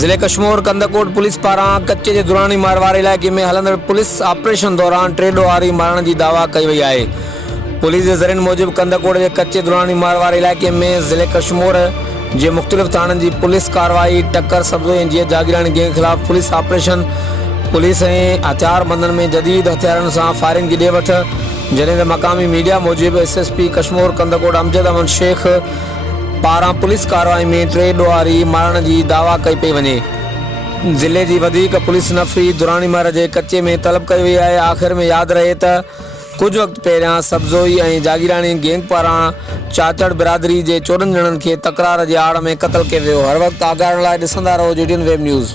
ज़िले कश्मीर कंदकोट पुलिस पारां कच्चे जे दुरानी मारवाड़ इलाइक़े में हलंदड़ पुलिस ऑपरेशन दौरान 3 ॾोहारी मारण की दावा कई वई आहे। पुलिस के ज़रियनि मूजिब कंदकोट के कच्चे दुरानी मारवाड़ इलाइक़े में ज़िले कश्मीर जे मुख़्तलिफ़ थाननि की पुलिस कार्रवाई टक्कर सब्ज़ो ऐं जीअं जागीरानी गैंग खिलाफ़ पुलिस ऑपरेशन पुलिस ऐं हथियारबंदनि में जदीद हथियारनि सां फायरिंग की ॾे वठ, जॾहिं त मक़ामी मीडिया मूजिब SSP कश्मीर कंदकोट अमजद अहमद शेख पारां पुलिस कार्रवाई में 3 ॾोहारी मारण की दावा कई पई वञे। ज़िले की वधीक पुलिस नफ़री दुरानी मार के कच्चे में तलब कई वई आहे। आख़िर में याद रहे त कुछ वक्त पहिरियां सब्ज़ोई ऐं जागीरानी गैंग पारां चाचड़ बिरादरी के 14 ॼणनि खे तकरार की आड़ में क़त्ल कयो वियो। हर वक्त आगाहण लाइ ॾिसंदा रहो GTN वेब न्यूज़।